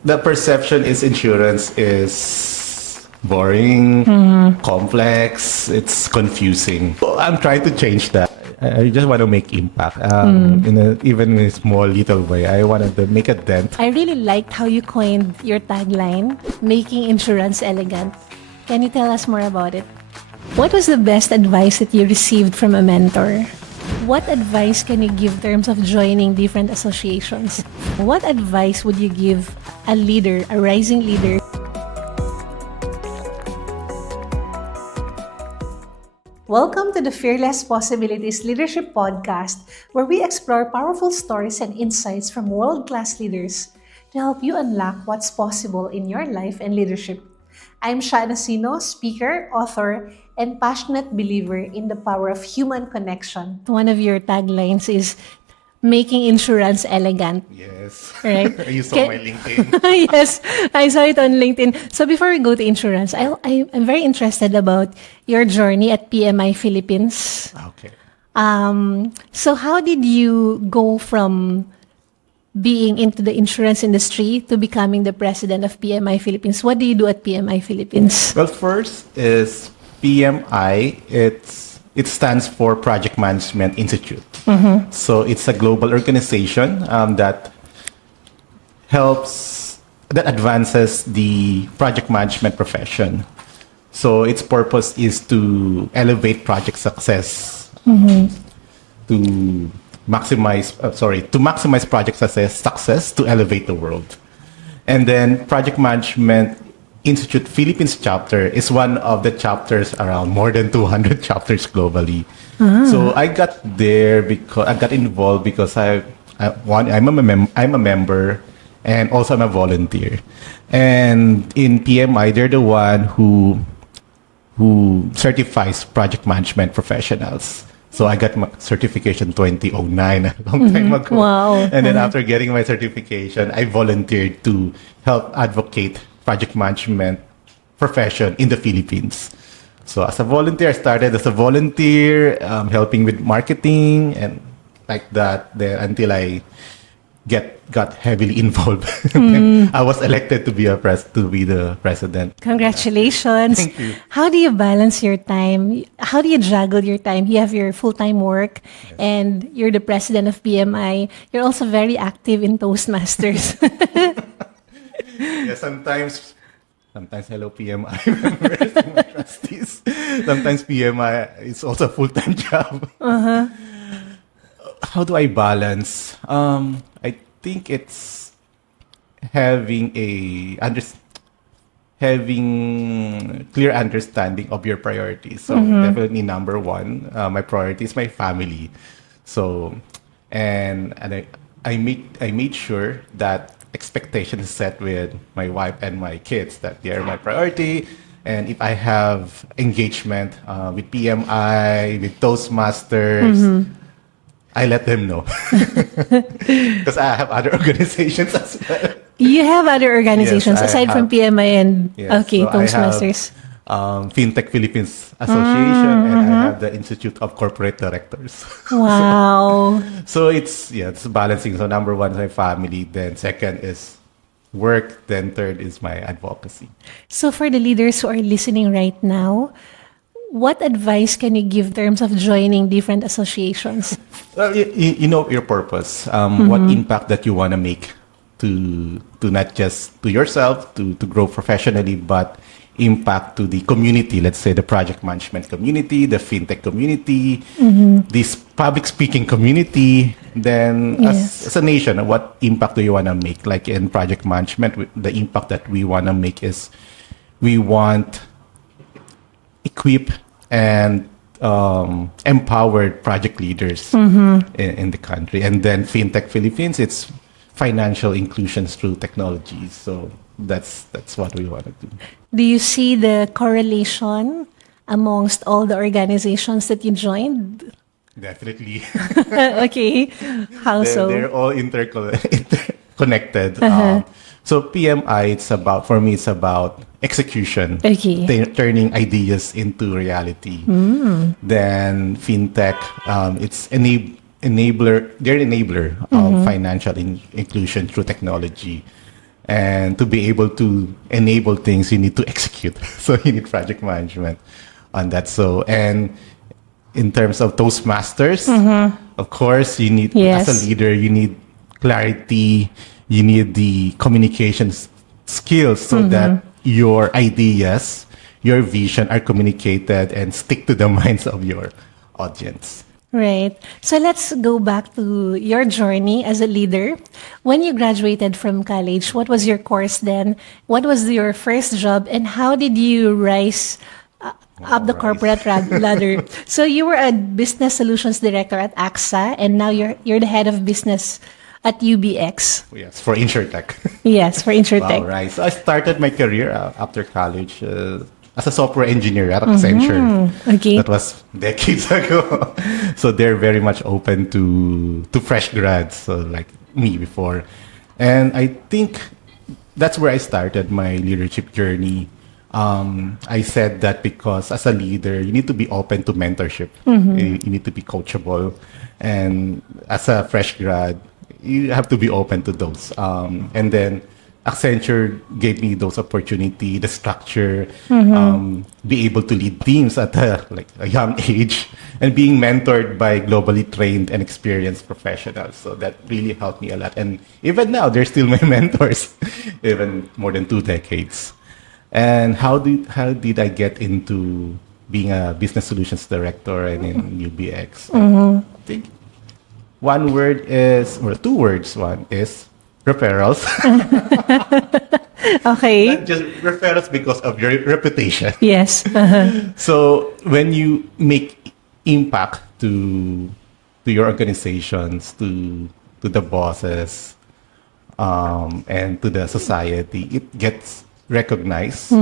The perception is insurance is boring, complex, it's confusing. So I'm trying to change that. I just want to make impact even in a small little way. I wanted to make a dent. I really liked how you coined your tagline, making insurance elegant. Can you tell us more about it? What was the best advice that you received from a mentor? What advice can you give in terms of joining different associations? What advice would you give a leader, a rising leader? Welcome to the Fearless Possibilities Leadership Podcast, where we explore powerful stories and insights from world-class leaders to help you unlock what's possible in your life and leadership. I'm Nacino, speaker, author, and passionate believer in the power of human connection. One of your taglines is making insurance elegant. Yes. Right? You saw my LinkedIn. Yes, I saw it on LinkedIn. So before we go to insurance, I'm very interested about your journey at PMI Philippines. Okay. So how did you go from being into the insurance industry to becoming the president of PMI Philippines? What do you do at PMI Philippines? Well, first is PMI. It stands for Project Management Institute. So it's a global organization that advances the project management profession. So its purpose is to elevate project success, to maximize project success to elevate the world. And then Project Management Institute Philippines chapter is one of the chapters around more than 200 chapters globally. So I got there because I got involved because I'm a member and also I'm a volunteer. And in PMI, they're the one who certifies project management professionals. So I got my certification 2009, a long time ago. Wow. And then after getting my certification, I volunteered to help advocate project management profession in the Philippines. So as a volunteer, I started as a volunteer, helping with marketing and like that. Then until I got heavily involved, I was elected to be the president. Congratulations. Thank you. How do you balance your time? How do you juggle your time? You have your full-time work and you're the president of PMI. You're also very active in Toastmasters. Yeah, sometimes hello PMI members and my trustees. Sometimes PMI is also a full-time job. How do I balance? I think it's having clear understanding of your priorities. So definitely number one, my priority is my family. So and I made sure that expectations set with my wife and my kids that they are my priority. And if I have engagement with PMI, with Toastmasters, I let them know. Because I have other organizations as well. You have other organizations Yes, I aside from have. PMI and Yes, okay, so I Toastmasters. have Fintech Philippines Association, and I have the Institute of Corporate Directors. Wow. So it's balancing. So number one is my family, then second is work, then third is my advocacy. So for the leaders who are listening right now, what advice can you give in terms of joining different associations? Well, you know your purpose, what impact that you want to make to not just to yourself, to grow professionally, but impact to the community, let's say the project management community, the fintech community, this public speaking community. Then as a nation, what impact do you want to make? Like in project management, the impact that we want to make is we want equip and empowered project leaders in the country. And then Fintech Philippines, it's financial inclusion through technology. So that's what we want to do. Do you see the correlation amongst all the organizations that you joined? Definitely. Okay. How so? They're all interconnected. So PMI, for me, it's about execution. Okay. Turning ideas into reality. Then fintech, it's enabler. They're an enabler of financial inclusion through technology. And to be able to enable things, you need to execute. So you need project management on that. So, and in terms of Toastmasters, of course, you need, Yes. as a leader, you need clarity, you need the communication skills so that your ideas, your vision are communicated and stick to the minds of your audience. Right. So let's go back to your journey as a leader. When you graduated from college, what was your course then? What was your first job? And how did you rise up the corporate ladder? So you were a business solutions director at AXA, and now you're the head of business at UBX. Yes, for Insurtech. Yes, for Insurtech. Wow, right. So I started my career after college as a software engineer at Accenture. Okay. That was decades ago. So they're very much open to fresh grads, so like me before. And I think that's where I started my leadership journey. I said that because as a leader, you need to be open to mentorship. You need to be coachable. And as a fresh grad, you have to be open to those. And then Accenture gave me those opportunity, the structure, be able to lead teams at a young age, and being mentored by globally trained and experienced professionals. So that really helped me a lot. And even now, they're still my mentors, even more than 2 decades. And how did I get into being a business solutions director and in UBX? I think one word is, or 2 words. One is referrals. Okay. Not just referrals because of your reputation. Yes. So when you make impact to your organizations, to the bosses, and to the society, it gets recognized,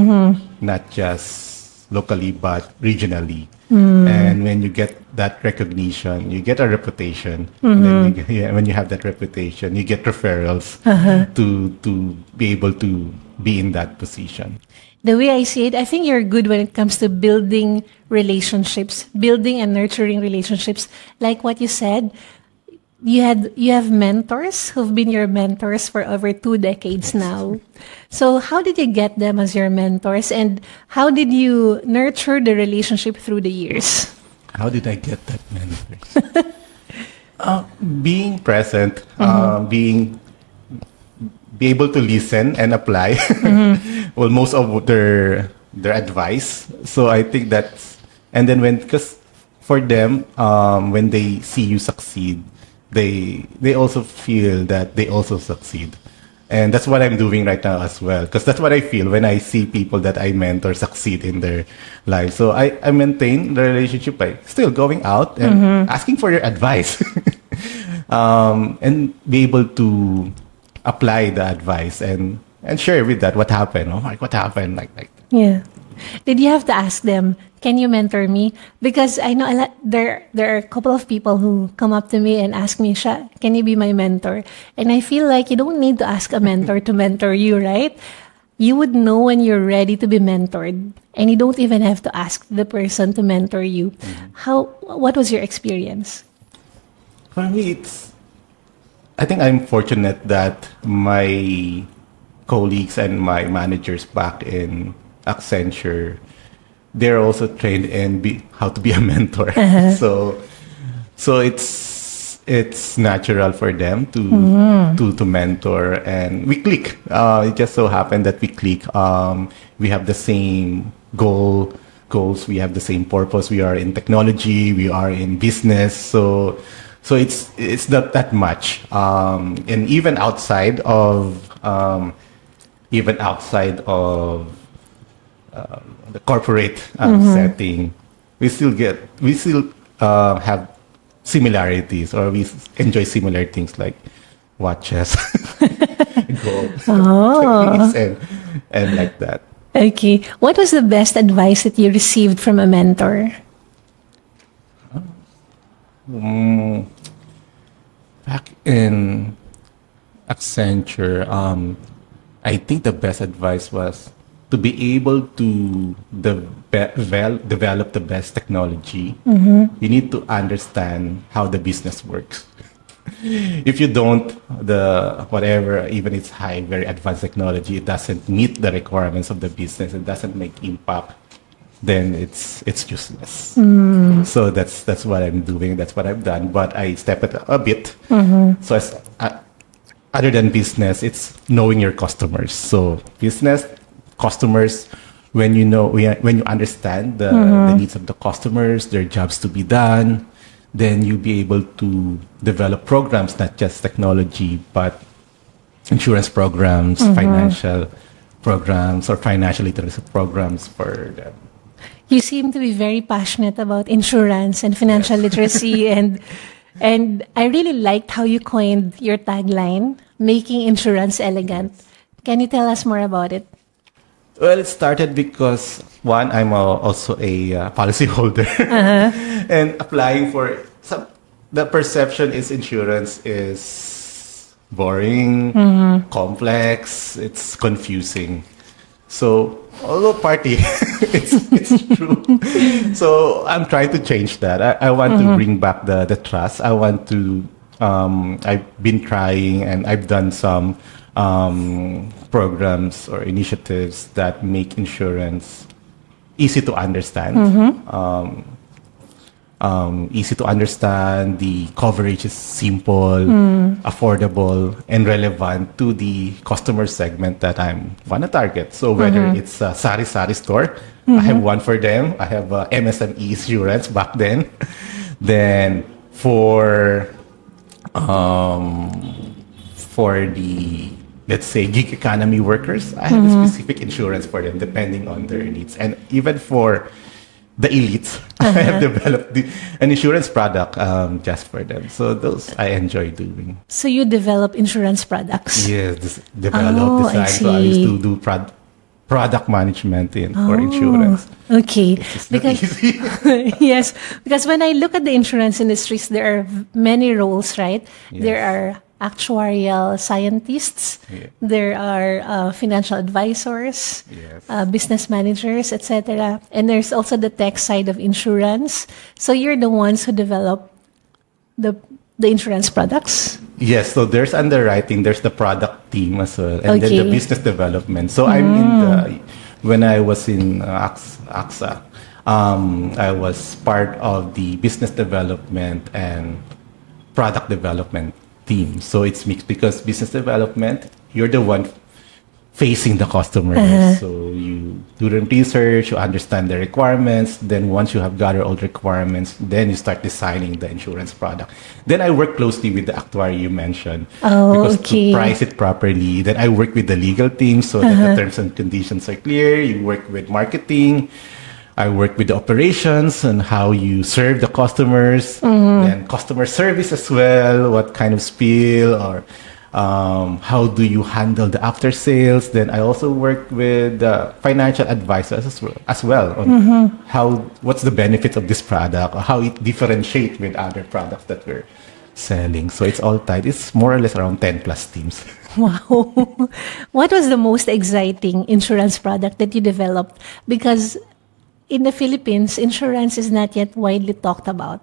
not just locally but regionally. And when you get that recognition, you get a reputation. And then when you have that reputation, you get referrals to be able to be in that position. The way I see it, I think you're good when it comes to building relationships, building and nurturing relationships. Like what you said, you have mentors who've been your mentors for over 2 decades now. So how did you get them as your mentors, and how did you nurture the relationship through the years? How did I get that mentors? Being present, be able to listen and apply well, most of their advice. So I think that's, and then because for them, when they see you succeed, they also feel that they also succeed. And that's what I'm doing right now as well, because that's what I feel when I see people that I mentor succeed in their lives. So I maintain the relationship by still going out and asking for your advice, and be able to apply the advice and share with that what happened. Oh, Mark, what happened? Like that. Yeah. Did you have to ask them, can you mentor me? Because I know there are a couple of people who come up to me and ask me, Sha, can you be my mentor? And I feel like you don't need to ask a mentor to mentor you, right? You would know when you're ready to be mentored, and you don't even have to ask the person to mentor you. What was your experience? For me, I think I'm fortunate that my colleagues and my managers back in Accenture, they're also trained in how to be a mentor. So it's natural for them to mentor, and we click. It just so happened that we click. We have the same goals. We have the same purpose. We are in technology. We are in business. So it's not that much. And even outside of the corporate setting, we still have similarities, or we enjoy similar things like watches, gold, and like that. Okay. What was the best advice that you received from a mentor? Back in Accenture, I think the best advice was to be able to develop the best technology. You need to understand how the business works. if you don't, the whatever, even it's high, very advanced technology, it doesn't meet the requirements of the business, it doesn't make impact, then it's useless. So that's what I'm doing. That's what I've done. But I step it a bit. So other than business, it's knowing your customers. So business, customers, when you understand the needs of the customers, their jobs to be done, then you'll be able to develop programs, not just technology, but insurance programs, financial programs, or financial literacy programs for them. You seem to be very passionate about insurance and financial literacy, and I really liked how you coined your tagline, "Making Insurance Elegant." Can you tell us more about it? Well, it started because one, I'm also a policyholder, and applying for the perception is insurance is boring, complex, it's confusing. So although partly it's true. So I'm trying to change that. I want to bring back the trust. I want to. I've been trying and I've done some programs or initiatives that make insurance easy to understand. Easy to understand. The coverage is simple, affordable, and relevant to the customer segment that I want to target. So whether it's a sari-sari store, I have one for them. I have MSME insurance back then. Then for the, let's say, gig economy workers, I have a specific insurance for them depending on their needs. And even for the elites, I have developed an insurance product just for them. So those I enjoy doing. So you develop insurance products? Yes, develop, design. So I used to do product management for insurance. Okay. It's not Because easy. yes, because when I look at the insurance industries, there are many roles, right? Yes. There are actuarial scientists, Yeah. there are financial advisors, Yes. business managers, etc. And there's also the tech side of insurance. So you're the ones who develop the insurance products. Yes, so there's underwriting, there's the product team as well, and then Okay. the business development. So I'm in when I was in AXA, I was part of the business development and product development team. So it's mixed because business development, you're the one facing the customers. So you do the research, you understand the requirements. Then once you have gathered all the requirements, then you start designing the insurance product. Then I work closely with the actuary you mentioned. Because okay. to price it properly. Then I work with the legal team so that the terms and conditions are clear. You work with marketing. I work with the operations and how you serve the customers. Then customer service as well. What kind of spiel or how do you handle the after sales? Then I also work with financial advisors as well on what's the benefits of this product or how it differentiates with other products that we're selling. So it's all tied. It's more or less around 10 plus teams. Wow. What was the most exciting insurance product that you developed? Because in the Philippines, insurance is not yet widely talked about.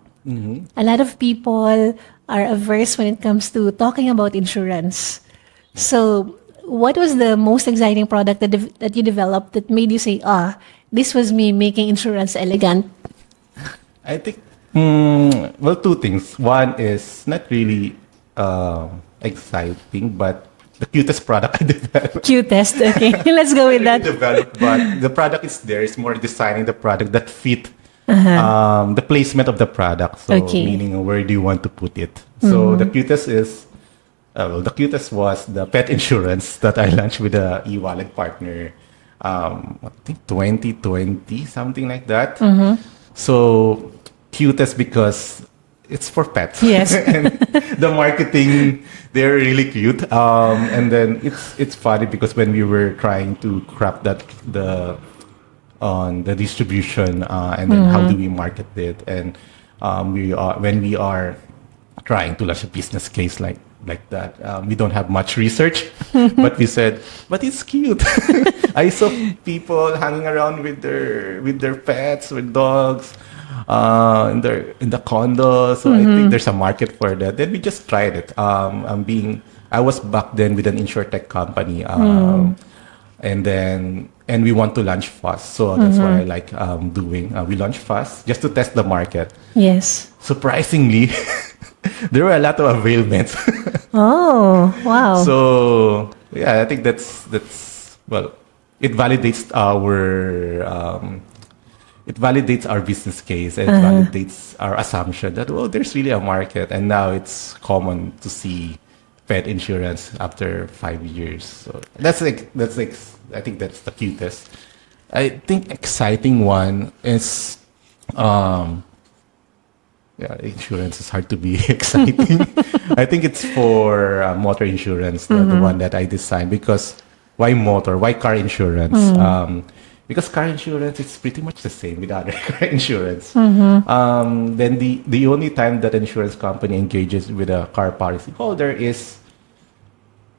A lot of people are averse when it comes to talking about insurance. So what was the most exciting product that you developed that made you say, this was me making insurance elegant? I think, well, two things. One is not really exciting, but the cutest product I developed. Cutest, okay. Let's go with that. Developed, but the product is there. It's more designing the product that fit the placement of the product. So Okay. meaning where do you want to put it? So the cutest is, the cutest was the pet insurance that I launched with a e-wallet partner. I think 2020, something like that. So cutest because it's for pets. Yes. And the marketing, they're really cute. And then it's funny because when we were trying to craft that on the distribution and then how do we market it, and when we are trying to launch a business case like that, we don't have much research, but we said, but it's cute. I saw people hanging around with their pets, with dogs. in the condo. So I think there's a market for that. Then we just tried it. I was back then with an Insurtech company, and we want to launch fast. So that's what I like doing. We launch fast just to test the market. Yes. Surprisingly, there were a lot of availments. Oh, wow. So yeah, I think that's well, it validates our business case, and it validates our assumption that there's really a market, and now it's common to see pet insurance after 5 years. So I think that's the cutest. I think exciting one is insurance is hard to be exciting. I think it's for motor insurance, the one that I designed, because why motor? Why car insurance? Because car insurance is pretty much the same with other car insurance. Then the only time that an insurance company engages with a car policy holder is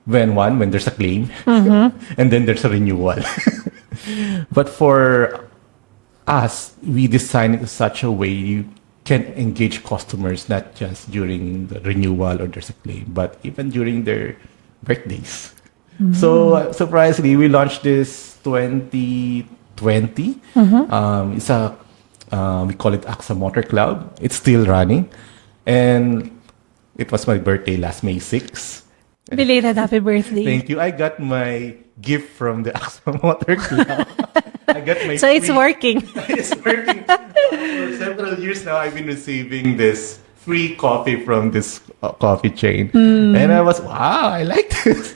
when there's a claim, and then there's a renewal. But for us, we design it in such a way you can engage customers not just during the renewal or there's a claim, but even during their birthdays. So surprisingly, we launched this 2020. It's we call it AXA Motor Club. It's still running, and it was my birthday last May 6th. Belated happy birthday. Thank you. I got my gift from the AXA Motor Club. I got my So it's working. It's working. For several years now, I've been receiving this free coffee from this coffee chain. And I was, wow, I like this.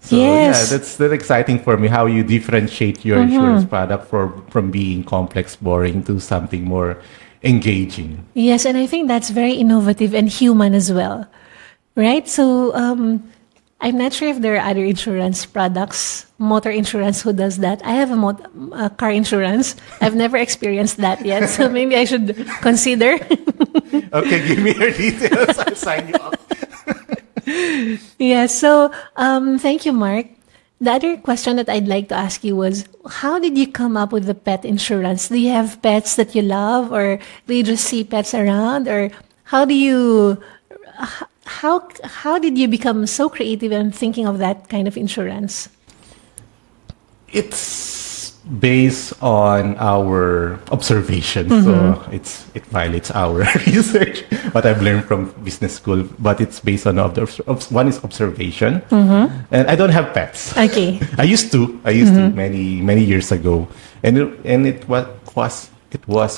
So Yes. that's exciting for me, how you differentiate your insurance product from being complex, boring to something more engaging. Yes, and I think that's very innovative and human as well. Right? So I'm not sure if there are other insurance products, motor insurance, who does that. I have a car insurance. I've never experienced that yet, so maybe I should consider. Okay, give me your details. I'll sign you up. Yeah, so thank you, Mark. The other question that I'd like to ask you was, how did you come up with the pet insurance? Do you have pets that you love, or do you just see pets around, or how do you... How did you become so creative and thinking of that kind of insurance? It's based on our observation, so it violates our research, what I've learned from business school. But it's based on one is observation, and I don't have pets. Okay. I used to many years ago, and it was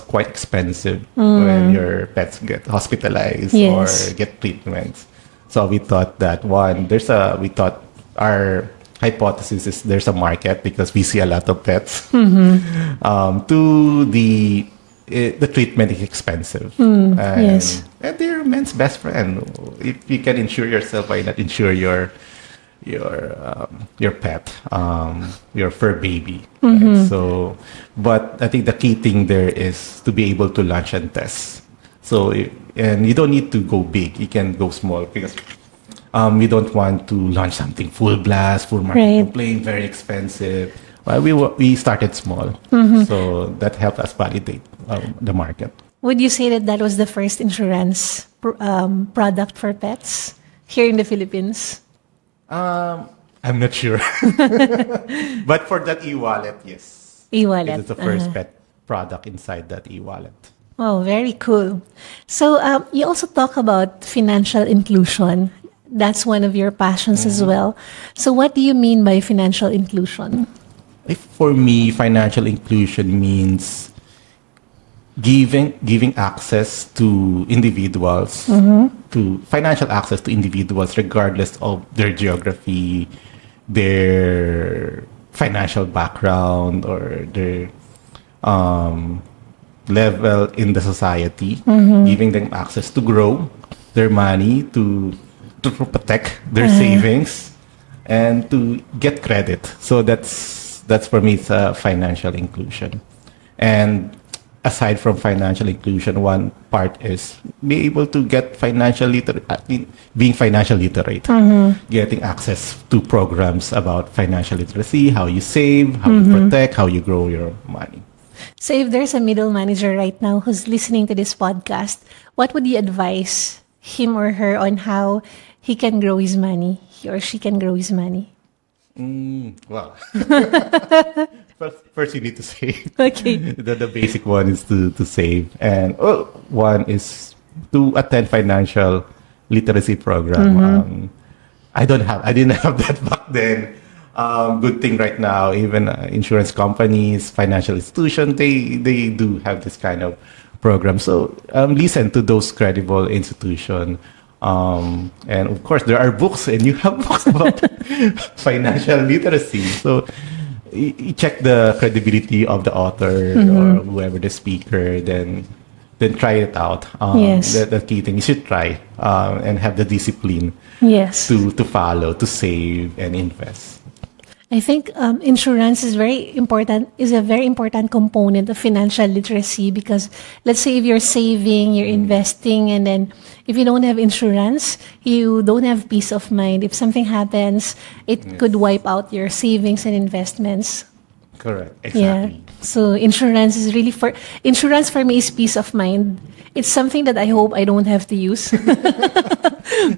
quite expensive when your pets get hospitalized or get treatments. So we thought that we thought our hypothesis is there's a market because we see a lot of pets. The treatment is expensive. And they're men's best friend. If you can insure yourself, why not insure your pet, your fur baby. Right? So, but I think the key thing there is to be able to launch and test. So, and you don't need to go big. You can go small because we don't want to launch something full blast, full market campaign, very expensive. Well, we started small, so that helped us validate the market. Would you say that was the first insurance product for pets here in the Philippines? I'm not sure. But for that e-wallet, yes. E-wallet. It's the first pet product inside that e-wallet. Oh, very cool. So you also talk about financial inclusion. That's one of your passions as well. So what do you mean by financial inclusion? For me, financial inclusion means giving access to individuals, to financial access to individuals, regardless of their geography, their financial background, or their level in the society, giving them access to grow their money, to protect their savings, and to get credit. So that's for me, it's a financial inclusion. And aside from financial inclusion, one part is be able to get being financial literate, getting access to programs about financial literacy, how you save, how you protect, how you grow your money. So if there's a middle manager right now who's listening to this podcast, what would you advise him or her on how he can grow his money, he or she can grow his money? Well, first you need to save. Okay. The basic one is to save. And one is to attend financial literacy program. I didn't have that back then. Good thing right now, even insurance companies, financial institutions, they do have this kind of program. So listen to those credible institutions. And of course, there are books, and you have books about financial literacy. So you check the credibility of the author or whoever the speaker, then try it out. Yes. The key thing, you should try and have the discipline Yes. to follow, to save and invest. I think insurance is a very important component of financial literacy, because let's say if you're saving, you're investing, and then if you don't have insurance, you don't have peace of mind. If something happens, it could wipe out your savings and investments. Correct. Yeah. Exactly. So insurance for me is peace of mind. It's something that I hope I don't have to use.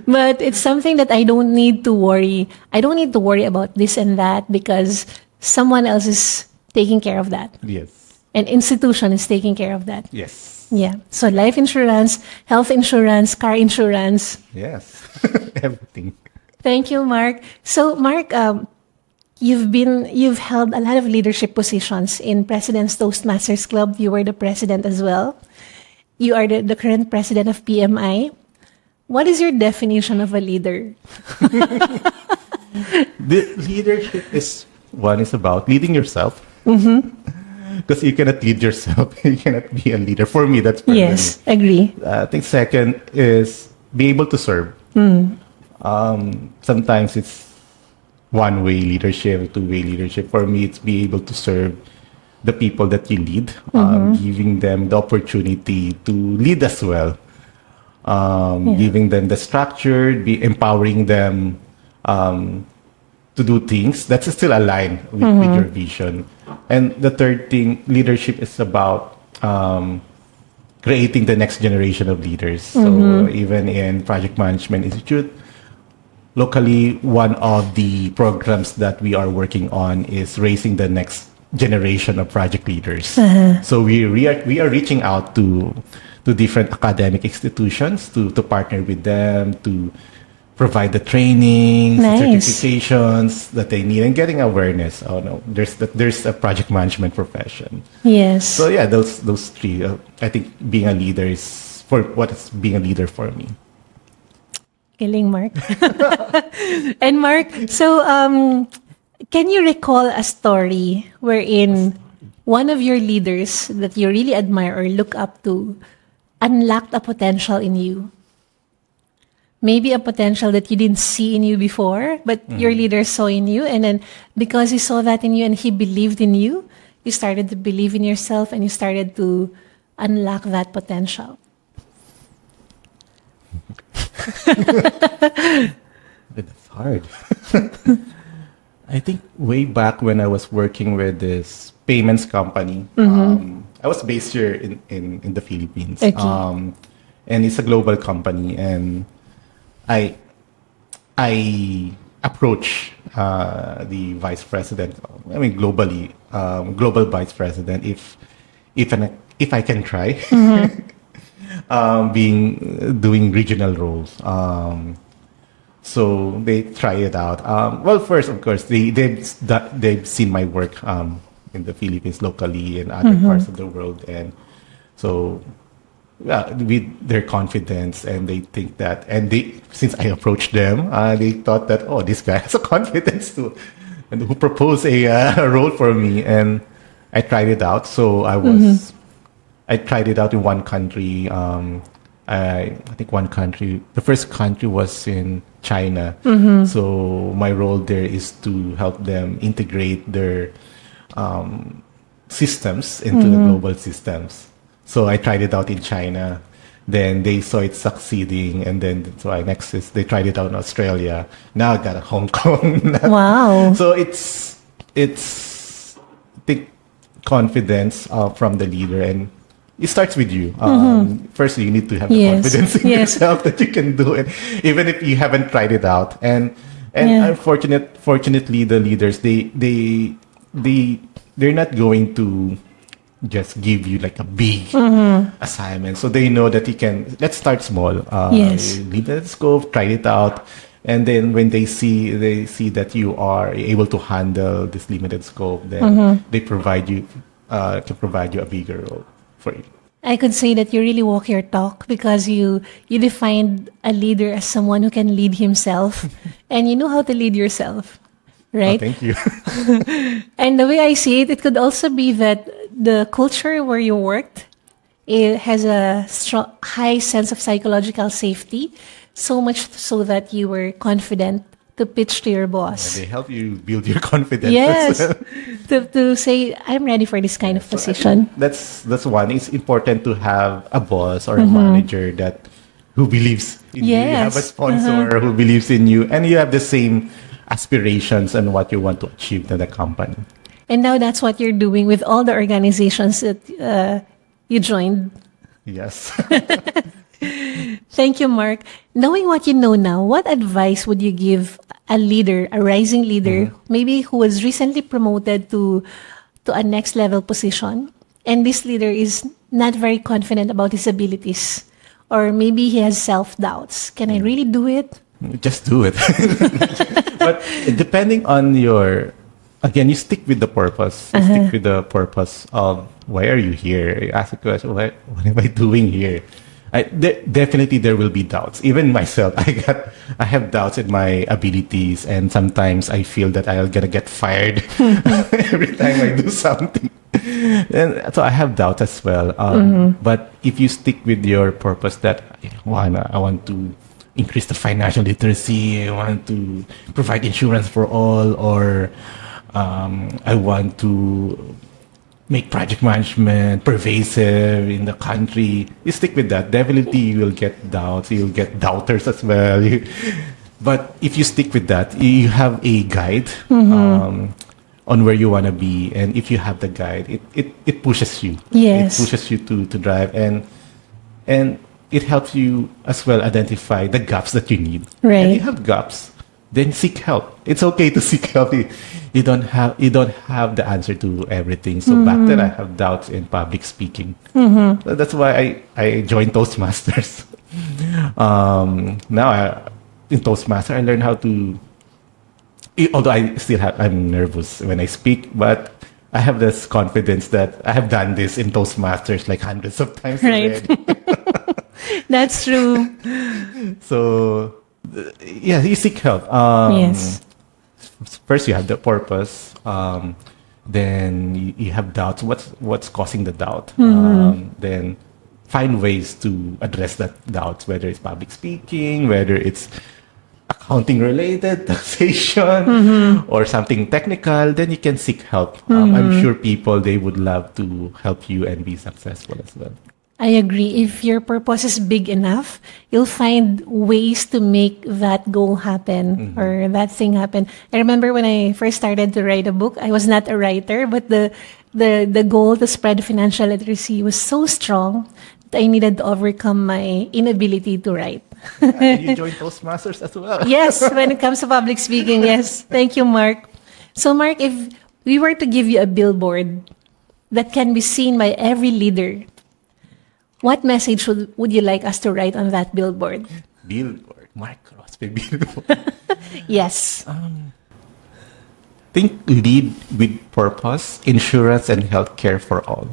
But it's something that I don't need to worry. I don't need to worry about this and that, because someone else is taking care of that. Yes. An institution is taking care of that. Yes. Yeah. So life insurance, health insurance, car insurance. Yes. Everything. Thank you, Mark. So, Mark, you've held a lot of leadership positions in President's Toastmasters Club. You were the president as well. You are the current president of PMI. What is your definition of a leader? The leadership is about leading yourself. Because you cannot lead yourself. You cannot be a leader. For me, that's personally. Yes, agree. I think second is be able to serve. Sometimes it's one-way leadership, two-way leadership. For me, it's be able to serve the people that you lead, giving them the opportunity to lead as well, giving them the structure, be empowering them to do things that's still aligned with your vision. And the third thing, leadership is about creating the next generation of leaders. So even in Project Management Institute, locally, one of the programs that we are working on is raising the next generation of project leaders. So we are reaching out to different academic institutions to partner with them, to provide the trainings, certifications that they need, and getting awareness. Oh no, there's a project management profession. Yes. So yeah, those three. I think being a leader is being a leader for me. Galing, Mark. And Mark, so can you recall a story wherein one of your leaders that you really admire or look up to unlocked a potential in you? Maybe a potential that you didn't see in you before, but your leader saw in you. And then because he saw that in you and he believed in you, you started to believe in yourself and you started to unlock that potential. It's hard. I think way back when I was working with this payments company, I was based here in the Philippines. Okay. And it's a global company, and I approach the vice president. I mean, global vice president. If I can try, doing regional roles. So they try it out. Well, first, of course, they've seen my work in the Philippines, locally, and other parts of the world, and so. Yeah, with their confidence, and they think that, and since I approached them, they thought that, oh, this guy has a confidence too, and who proposed a role for me, and I tried it out. So I tried it out in one country. I think one country. The first country was in China. So my role there is to help them integrate their systems into the global systems. So I tried it out in China, then they saw it succeeding, and then they tried it out in Australia. Now I got a Hong Kong. Wow! So it's I think confidence from the leader, and it starts with you. First, you need to have the Yes. confidence in Yes. yourself that you can do it, even if you haven't tried it out. And Yeah. fortunately, the leaders they're not going to just give you like a big assignment. So they know that you can. Let's start small. Yes. Leave the scope, try it out, and then when they see that you are able to handle this limited scope, then they provide you can provide you a bigger role for you. I could say that you really walk your talk because you defined a leader as someone who can lead himself and you know how to lead yourself, Oh, right? thank you. And the way I see it, it could also be that the culture where you worked, it has a strong, high sense of psychological safety, so much so that you were confident to pitch to your boss. They help you build your confidence. Yes, as well. to say, I'm ready for this kind of position. That's one. It's important to have a boss or a manager who believes in you. You have a Yes. sponsor who believes in you, and you have the same aspirations and what you want to achieve in the company. And now that's what you're doing with all the organizations that you joined. Yes. Thank you, Mark. Knowing what you know now, what advice would you give a leader, a rising leader, maybe who was recently promoted to a next level position, and this leader is not very confident about his abilities, or maybe he has self-doubts. Can I really do it? Just do it. But depending on again, you stick with the purpose. You stick with the purpose of why are you here? You ask the question, what am I doing here? Definitely there will be doubts. Even myself, I have doubts in my abilities, and sometimes I feel that I'm gonna get fired every time I do something. And so I have doubts as well. But if you stick with your purpose that I want to increase the financial literacy, I want to provide insurance for all, or I want to make project management pervasive in the country. You stick with that. Definitely you will get doubts. You'll get doubters as well. But if you stick with that, you have a guide on where you want to be. And if you have the guide, it pushes you. Yes. It pushes you to drive. And it helps you as well identify the gaps that you need. Right. And you have gaps, then seek help. It's okay to seek help. You don't have the answer to everything. So back then I have doubts in public speaking. So that's why I joined Toastmasters. In Toastmasters I learned how to. Although I'm nervous when I speak, but I have this confidence that I have done this in Toastmasters like hundreds of times Right. already. That's true. So, yeah, you seek help. Yes. First, you have the purpose. Then you have doubts. What's causing the doubt? Then find ways to address that doubts, whether it's public speaking, whether it's accounting related, taxation, or something technical. Then you can seek help. I'm sure they would love to help you and be successful as well. I agree. If your purpose is big enough, you'll find ways to make that goal happen or that thing happen. I remember when I first started to write a book, I was not a writer, but the goal to spread financial literacy was so strong that I needed to overcome my inability to write. And you joined Toastmasters as well. Yes, when it comes to public speaking, yes. Thank you, Mark. So, Mark, if we were to give you a billboard that can be seen by every leader, what message would you like us to write on that billboard? Billboard. Marc Gorospe, Billboard. Yes. Think lead with purpose, insurance, and healthcare for all.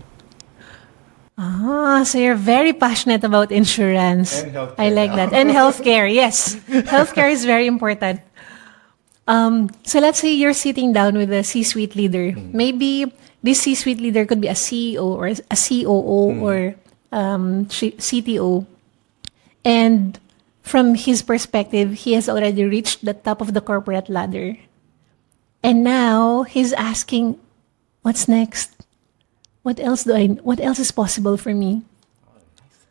So you're very passionate about insurance. And healthcare. I like that. And healthcare, yes. Healthcare is very important. So let's say you're sitting down with a C-suite leader. Maybe this C-suite leader could be a CEO or a COO or CTO. And from his perspective, he has already reached the top of the corporate ladder. And now he's asking, what's next? What else is possible for me?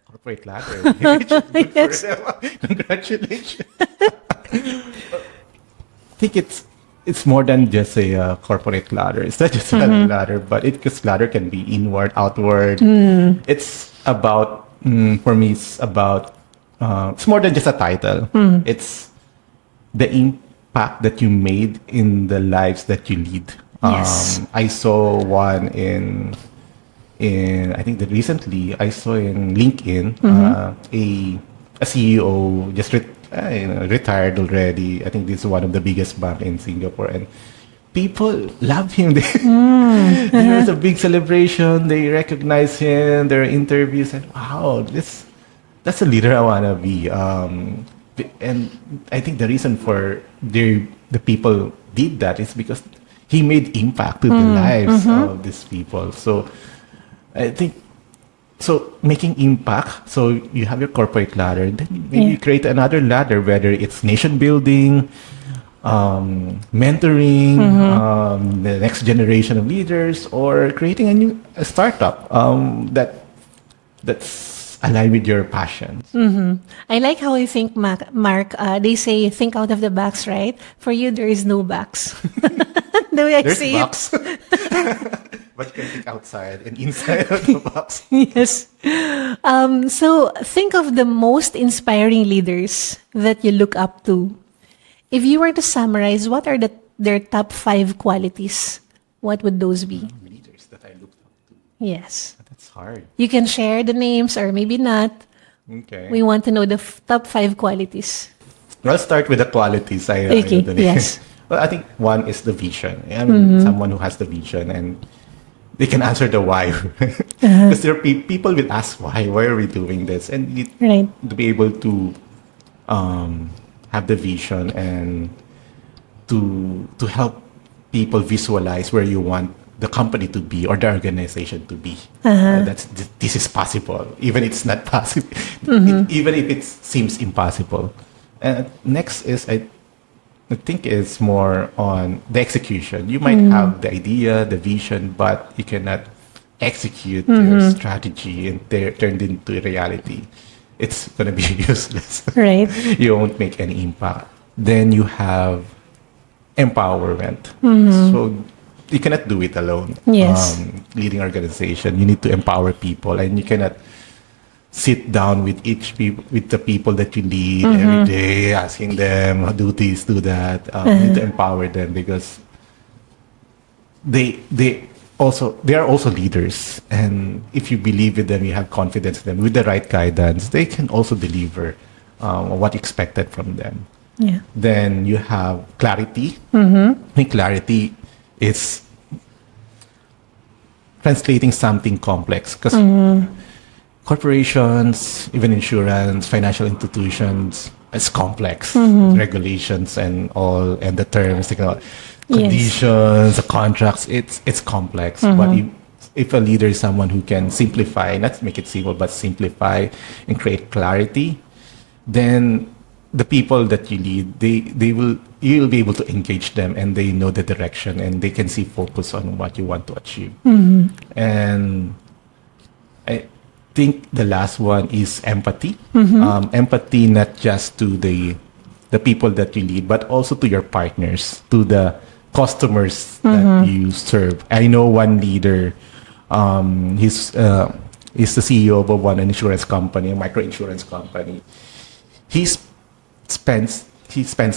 Corporate ladder. Good Yes. for them. Congratulations. I think it's more than just a corporate ladder. It's not just a ladder, but because ladder can be inward, outward. It's about, for me, it's more than just a title. It's the impact that you made in the lives that you lead. Yes. I saw one I think that recently I saw in LinkedIn a CEO just retired already. I think this is one of the biggest bank in Singapore, and people love him. There was a big celebration. They recognize him. There are interviews, and wow, that's a leader I wanna be. And I think the reason for the people did that is because he made impact to the lives of these people. So I think so making impact. So you have your corporate ladder, then maybe create another ladder, whether it's nation building, mentoring the next generation of leaders, or creating a startup that's aligned with your passions. I like how you think, Mark. They say think out of the box, right? For you, there is no box. The way I There's see box, but you can think outside and inside of the box. it. Yes. So think of the most inspiring leaders that you look up to. If you were to summarize, what are their top 5 qualities? What would those be? Leaders that I looked up to. Yes. That's hard. You can share the names or maybe not. Okay. We want to know the top 5 qualities. I'll start with the qualities. Okay, yes. Well, I think one is the vision. I mean, someone who has the vision and they can answer the why. Because there are people will ask why are we doing this? And you need Right. to be able to have the vision and to help people visualize where you want the company to be or the organization to be. This is possible, even it's not possible, even if it seems impossible. And next is I think is more on the execution. You might have the idea, the vision, but you cannot execute your strategy and turn it into reality. It's going to be useless. Right. You won't make any impact. Then you have empowerment. So you cannot do it alone. Yes. Leading organization, you need to empower people, and you cannot sit down with the people that you lead every day, asking them do this, do that. You need to empower them because they are also leaders, and if you believe in them, you have confidence in them with the right guidance, they can also deliver what expected from them. Yeah. Then you have clarity. I think clarity is translating something complex because corporations, even insurance, financial institutions, it's complex. Regulations and all, and the terms, conditions, the contracts, it's complex. But if a leader is someone who can simplify, not make it simple, but simplify and create clarity, then the people that you lead, you'll be able to engage them, and they know the direction, and they can see focus on what you want to achieve. And I think the last one is empathy. Empathy not just to the people that you lead, but also to your partners, to the customers that you serve. I know one leader, he's the CEO of one insurance company, a micro insurance company. He spends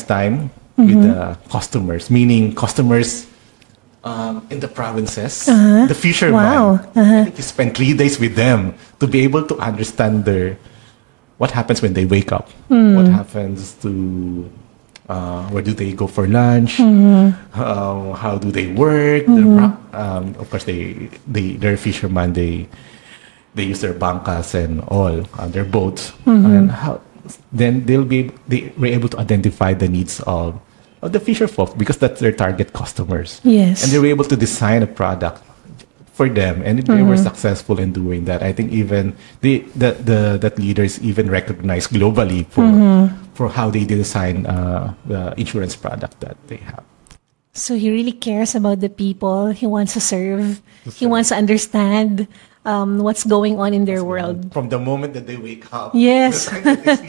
time with the customers, meaning customers in the provinces, the fishermen. Wow. I think he spent 3 days with them to be able to understand what happens when they wake up, what happens to where do they go for lunch, how do they work. Of course, they're fishermen. They use their bangkas and all on their boats, and then they were able to identify the needs of the fisher folk because that's their target customers. Yes. And they were able to design a product for them, and they were successful in doing that. I think even that leaders even recognized globally for how they design the insurance product that they have. So he really cares about the people. He wants to serve. He wants to understand what's going on in their world. From the moment that they wake up, Yes. the time that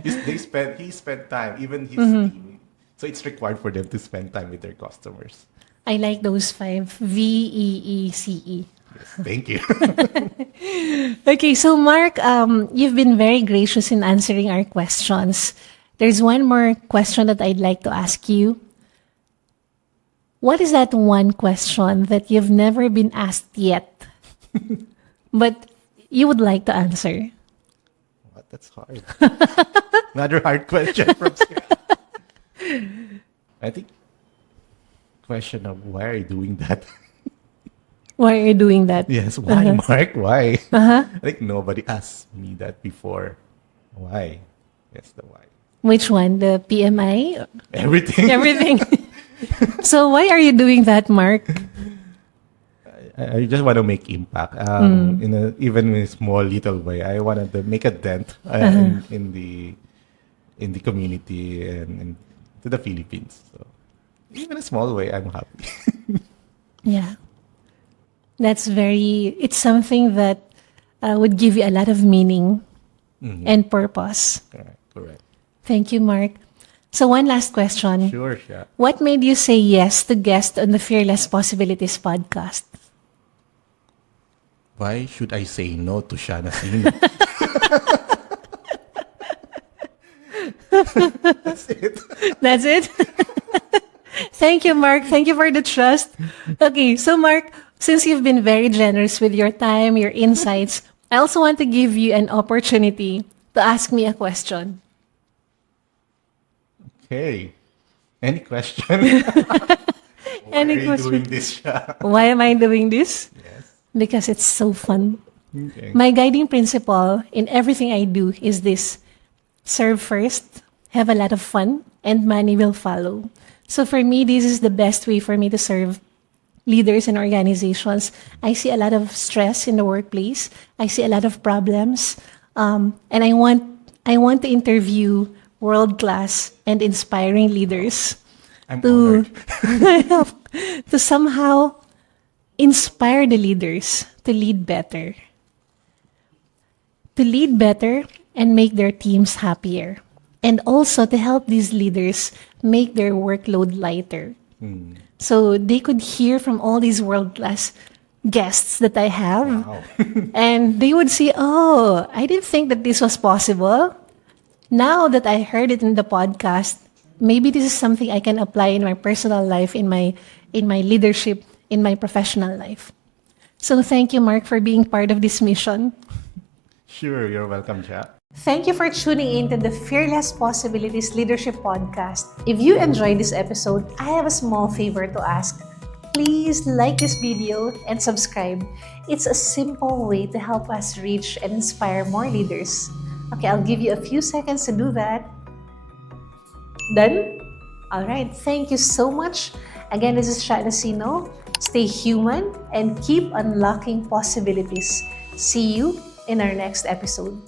they sleep, he spent time, even his team, So it's required for them to spend time with their customers. I like those 5. VEECE. Yes, thank you. Okay, so Mark, you've been very gracious in answering our questions. There's one more question that I'd like to ask you. What is that one question that you've never been asked yet, but you would like to answer? What? That's hard. Another hard question from Scott. I think question of why are you doing that? Why are you doing that? Yes, why, Mark? Why? Uh-huh. I think nobody asked me that before. Why? Yes, the why. Which one? The PMI? Everything. Everything. So why are you doing that, Mark? I just want to make impact. Even in a small little way. I wanted to make a dent in the community and to the Philippines. So even a small way, I'm happy. Yeah. It's something that would give you a lot of meaning and purpose. Correct. Thank you, Mark. So one last question. Sure, Sha. What made you say yes to guest on the Fearless Possibilities podcast? Why should I say no to Sha Nacino? That's it. That's it? Thank you, Mark. Thank you for the trust. Okay, so Mark, since you've been very generous with your time, your insights, I also want to give you an opportunity to ask me a question. Okay. Any question? Any Why are you question? doing this, Sha? Why am I doing this? Yes. Because it's so fun. Okay. My guiding principle in everything I do is this: serve first, have a lot of fun, and money will follow. So for me, this is the best way for me to serve leaders and organizations. I see a lot of stress in the workplace. I see a lot of problems. And I want to interview world-class and inspiring leaders I'm to honored. to somehow inspire the leaders to lead better. To lead better and make their teams happier. And also to help these leaders make their workload lighter. So they could hear from all these world-class guests that I have. Wow. And they would see, oh, I didn't think that this was possible. Now that I heard it in the podcast, maybe this is something I can apply in my personal life, in my leadership, in my professional life. So thank you, Mark, for being part of this mission. Sure, you're welcome, Sha. Thank you for tuning in to the Fearless Possibilities Leadership Podcast. If you enjoyed this episode, I have a small favor to ask. Please like this video and subscribe. It's a simple way to help us reach and inspire more leaders. Okay, I'll give you a few seconds to do that. Done? All right, thank you so much. Again, this is Nacino. Stay human and keep unlocking possibilities. See you in our next episode.